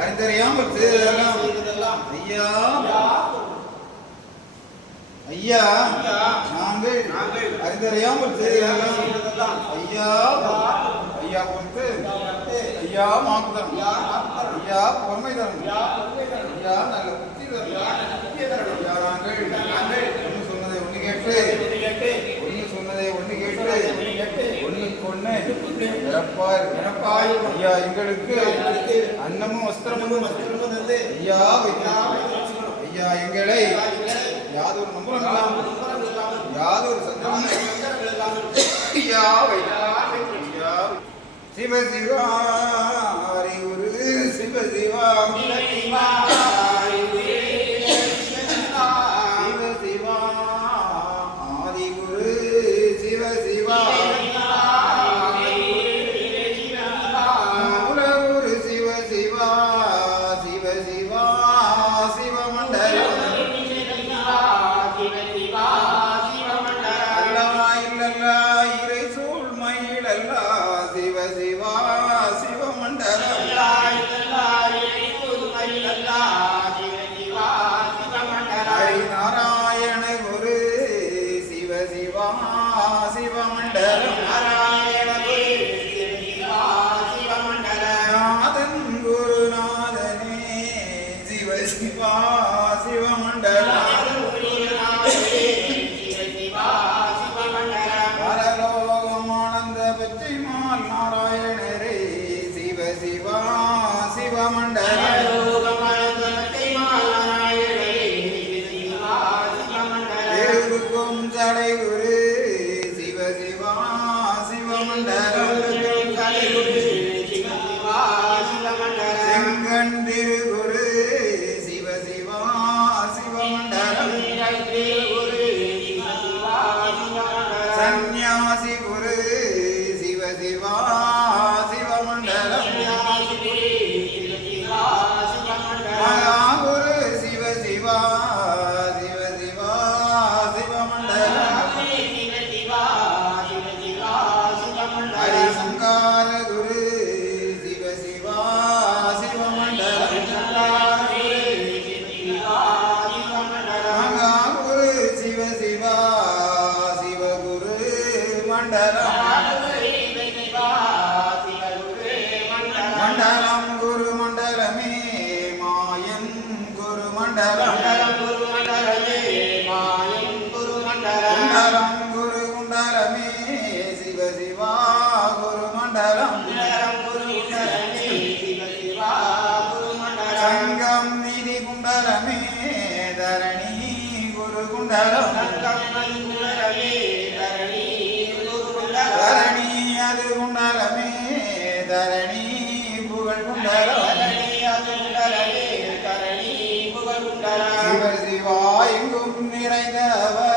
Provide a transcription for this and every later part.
அறிந்தறியாமல் செய்ததெல்லாம் ஐயா. ஐயா நாங்கள் அறிந்தறியாமல் செய்ததெல்லாம் ஐயா. ஐயா பொறுத்து ஐயா மாக்குதரம் ஐயா பொறுமை தரம். ஐயா நல்ல புத்தி தரம். ஐயா நாங்கள் ஒன்று சொன்னதை ஒன்று கேட்டு ஒன்று சொன்னதை ஒன்று கேட்டு ஒன்று ஒன்று இறப்பார் இறப்பாய். ஐயா எங்களுக்கு அன்னமும் வஸ்திரமும் வஸ்திரமும் தந்து ஐயா வைக்கிறார் ஐயா எங்களை யாதொரு நம்புறங்களாம் யாதொரு சந்தனம் ஐயா வைக்கிறார் ஐயா. சிவ சிவா சிவமண்டலம் மண்டலம். நிறைந்தவர்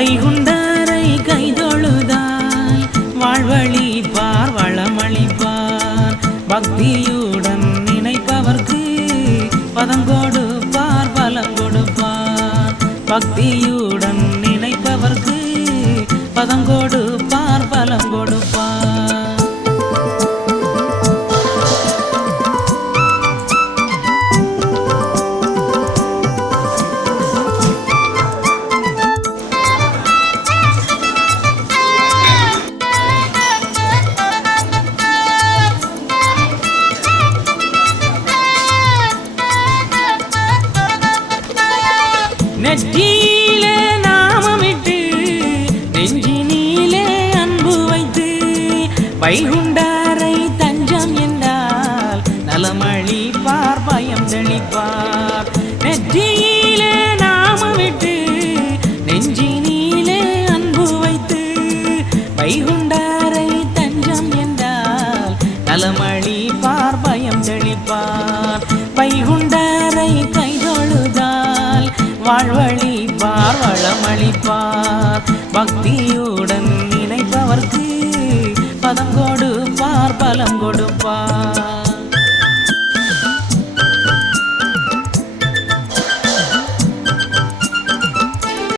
வைகுண்டரை கைதொழுதாய் வாழ்வழிப்பார் வளமளிப்பார் பக்தியுடன் நினைப்பவர்க்கு பதங்கொடுப்பார் பலம் கொடுப்பார். பக்தியுடன் நினைப்பவர்க்கு பதங்கொடுப்பார் பலம் கொடு வாழ்வழி பார் வளமளிப்பார். பக்தியுடன் நினைப்பவர்க்கு பதம் கொடுப்பார் பலம் கொடுப்பார்.